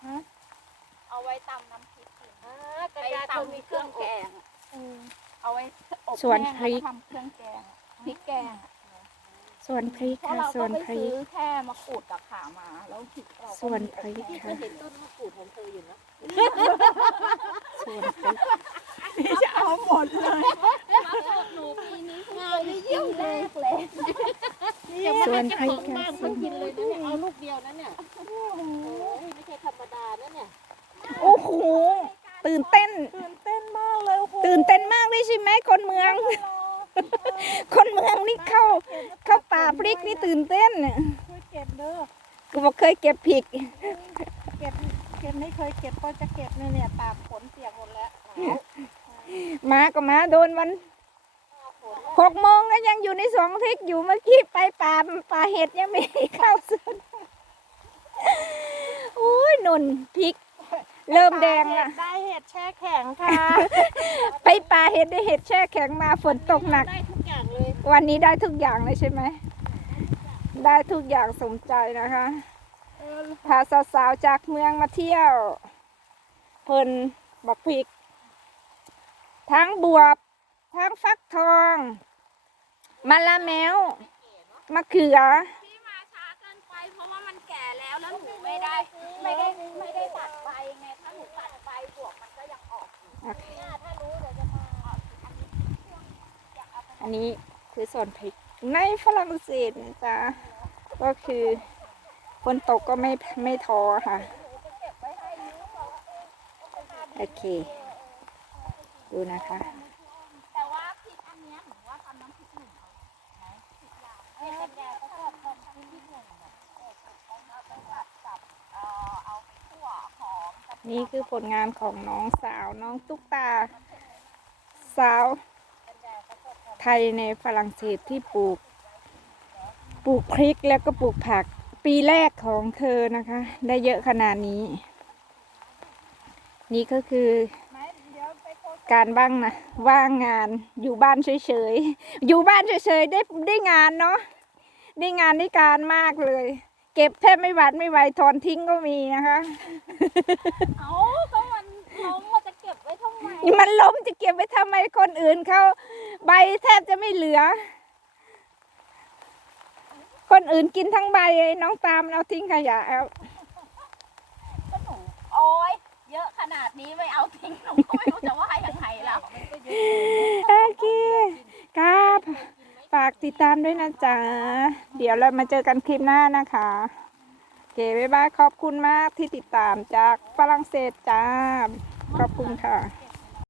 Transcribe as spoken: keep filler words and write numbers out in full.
เอาไว้ตำน้ำพริกกินอ่ากระดาษมีเครื่องแกงเอาไว้อบส่วนแห้งพริกแล้วทำเครื่องแกงพริกแกงส่วนพริกเพราะค่ะเราส่ก็วนไปพริซื้กอแค่มะกรูดกับข่ามาแล้วพริกเราก็ส่วนมีพริกที่ค่ะก็เห็นต้นมะกรูดของเธออยู่นะส่วนพริกนี่จะเอาหมดเลยมะกรูดหนูปีนี้เพิ่งงานนี้ยิ่งแรกเลยจะมาส่วให้นเจ้าพริขกองค่ะบ้านส่เขาวนกินเลยนะเนี่ยเอาลูกเดียวนะเนี่ยโอ้ยไม่ใช่ธรรมดานะเนี่ยโอ้โหตื่นเต้นตื่นเต้นมากเลยโอ้โหตื่นเต้นมากเลยใช่ไหมคนเมือง คนเมืองนี่เข้าเข้าป่าพริกนี่ตื่นเต้นช่วยเก็บเด้อกูบอกเคยเก็บพริกเก็บเก็บไม่เคยเก็บก็จะเก็บเนี่ยเนี่ยปากฝนเปียกหมดแล้วมาก็มาโดนวันหกโมงก็ยังอยู่ในสองพริกอยู่เมื่อกี้ไปป่าป่าเห็ดยังไม่เข้าสวนอุ้ยนุ่นพริก เริ่มแดงละได้เห็ดแช่แข็งค่ะไปป่าเห็ดได้เห็ดแช่แข็งมาฝนตกหนักได้ทุกอย่างเลยวันนี้ได้ทุกอย่างเลยใช่ไหม ได้ทุกอย่างสมใจนะคะ พาสาวๆจากเมืองมาเที่ยวเพลินบักพริก ทั้งบวบ ทั้งฟักทองมะละแมวมะเขือพี่มาช้าเกินไปเพราะว่ามันแก่แล้วแล้วหนูไม่ได้ไม่ได้ไม่ได้ตัดใบไงถ้าหนูตัดใบบวกมันก็ยังออกอยู่โอเคถ้ารู้เดี๋ยวจะมาอันนี้คือส่วนพริกในฝรั่งเศสนะจ๊ะ ก็คือฝนตกก็ไม่ไม่ท้อค่ะ โอเค ดูนะคะแต่ว่าพริกอันเนี้ยหนูว่าทำน้ำพริกหนึ่งเอาไหมพริกยาวเห็ดแดงก็ชอบทำน้ำพริกหนึ่งแบบเออเอาไปผัดกับเอ่อเอาไปคั่วหอมกับนี่คือผลงานของน้องสาวน้องตุ๊กตา สาวไทยในฝรั่งเศสที่ปลูก ปลูกพริกแล้วก็ปลูกผักปีแรกของเธอนะคะ ได้เยอะขนาดนี้ นี่ก็คือการบ้างนะว่างงานอยู่บ้านเฉยๆอยู่บ้านเฉยๆได้ได้งานเนาะได้งานได้การมากเลย เก็บแทบไม่หวาดไม่ไหวถอนทิ้งก็มีนะคะเอาก็มันล้มมันจะเก็บไว้ทำไมมันล้มจะเก็บไว้ทำไมคนอื่นเขาใบแทบจะไม่เหลือ คนอื่นกินทั้งใบเลยน้องตามเอาทิ้งขยะเอาก็หนูโอ้ยเยอะขนาดนี้ไม่เอาทิ้งหนูก็ไม่รู้จะว่ายังไงแล้วโอเคครับฝากติดตามด้วยนะจ๊ะ เดี๋ยวเรามาเจอกันคลิปหน้านะคะโอเคบ๊ายบายขอบคุณมากที่ติดตามจากฝรั่งเศสจ้า ขอบคุณค่ะ